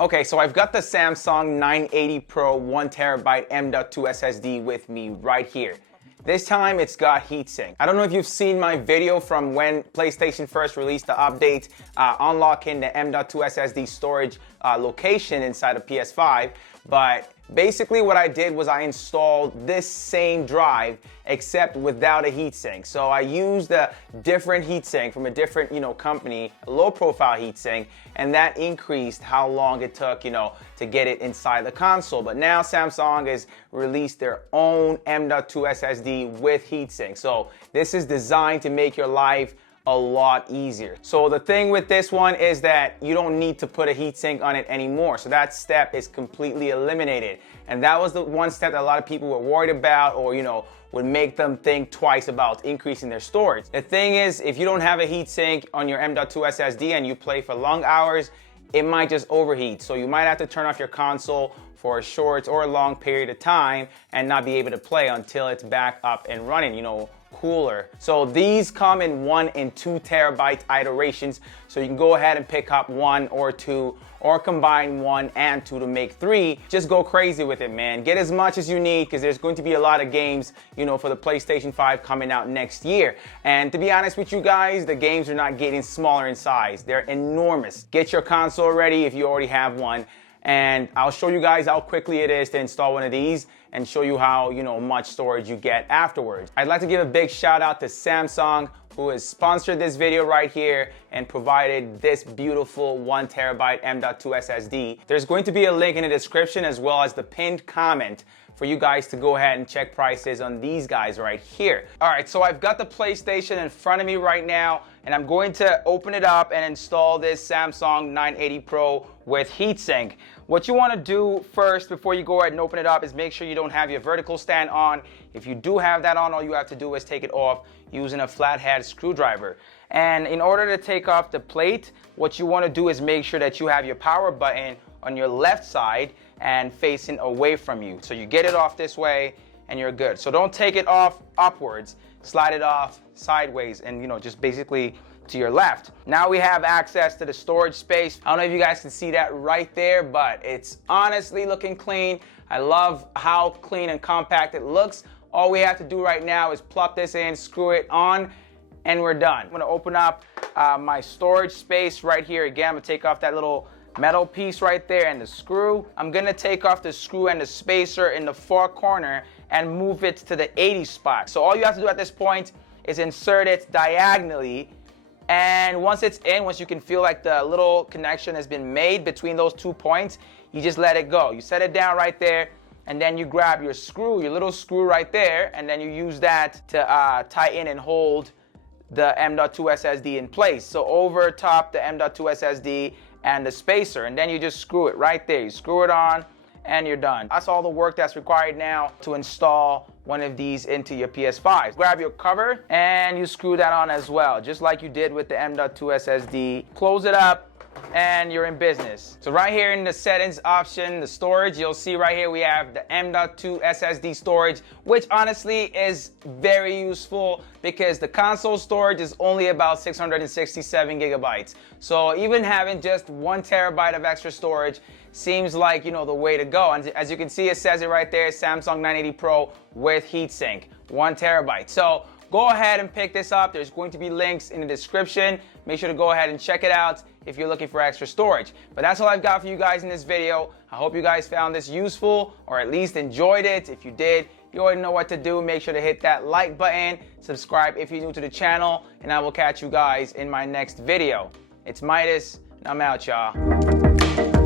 Okay, so I've got the Samsung 980 Pro 1TB M.2 SSD with me right here. This time it's got Heatsink. I don't know if you've seen my video from when PlayStation first released the update unlocking the M.2 SSD storage location inside of PS5, but basically what I did was I installed this same drive except without a heatsink. So I used a different heatsink from a different, company, a low profile heatsink, and that increased how long it took, to get it inside the console. But now Samsung has released their own M.2 SSD with heatsink. So this is designed to make your life a lot easier. So the thing with this one is that you don't need to put a heatsink on it anymore. So that step is completely eliminated. And that was the one step that a lot of people were worried about, or would make them think twice about increasing their storage. The thing is, if you don't have a heatsink on your M.2 SSD and you play for long hours, it might just overheat. So you might have to turn off your console for a short or a long period of time and not be able to play until it's back up and running, cooler. So these come in 1 and 2 terabyte iterations. So you can go ahead and pick up 1 or 2 or combine 1 and 2 to make 3. Just go crazy with it, man. Get as much as you need because there's going to be a lot of games, for the PlayStation 5 coming out next year. And to be honest with you guys, the games are not getting smaller in size. They're enormous. Get your console ready if you already have one. And I'll show you guys how quickly it is to install one of these and show you how, much storage you get afterwards. I'd like to give a big shout out to Samsung, who has sponsored this video right here and provided this beautiful 1 terabyte M.2 SSD. There's going to be a link in the description as well as the pinned comment for you guys to go ahead and check prices on these guys right here. All right, so I've got the PlayStation in front of me right now, and I'm going to open it up and install this Samsung 980 Pro with heatsink. What you want to do first before you go ahead and open it up is make sure you don't have your vertical stand on. If you do have that on, all you have to do is take it off using a flathead screwdriver. And in order to take off the plate, what you want to do is make sure that you have your power button on your left side and facing away from you. So you get it off this way and you're good. So don't take it off upwards, slide it off sideways and just basically to your left. Now we have access to the storage space. I don't know if you guys can see that right there, but it's honestly looking clean. I love how clean and compact it looks. All we have to do right now is plug this in, screw it on, and we're done. I'm gonna open up my storage space right here. Again, I'm gonna take off that little metal piece right there and the screw. I'm gonna take off the screw and the spacer in the far corner and move it to the 80 spot. So all you have to do at this point is insert it diagonally, and once it's in, once you can feel like the little connection has been made between those 2 points, you just let it go. You set it down right there, and then you grab your screw, your little screw right there, and then you use that to tighten and hold the M.2 SSD in place. So over top the M.2 SSD and the spacer, and then you just screw it right there. You screw it on and you're done. That's all the work that's required now to install one of these into your PS5. Grab your cover and you screw that on as well, just like you did with the M.2 SSD. Close it up and you're in business. So right here in the settings option, the storage, you'll see right here we have the M.2 SSD storage, which honestly is very useful because the console storage is only about 667 gigabytes. So even having just 1 terabyte of extra storage seems like, the way to go. And as you can see, it says it right there, Samsung 980 Pro with heatsink, 1 terabyte. So go ahead and pick this up. There's going to be links in the description. Make sure to go ahead and check it out if you're looking for extra storage. But that's all I've got for you guys in this video. I hope you guys found this useful or at least enjoyed it. If you did, you already know what to do. Make sure to hit that like button, subscribe if you're new to the channel, and I will catch you guys in my next video. It's Midas, and I'm out, y'all.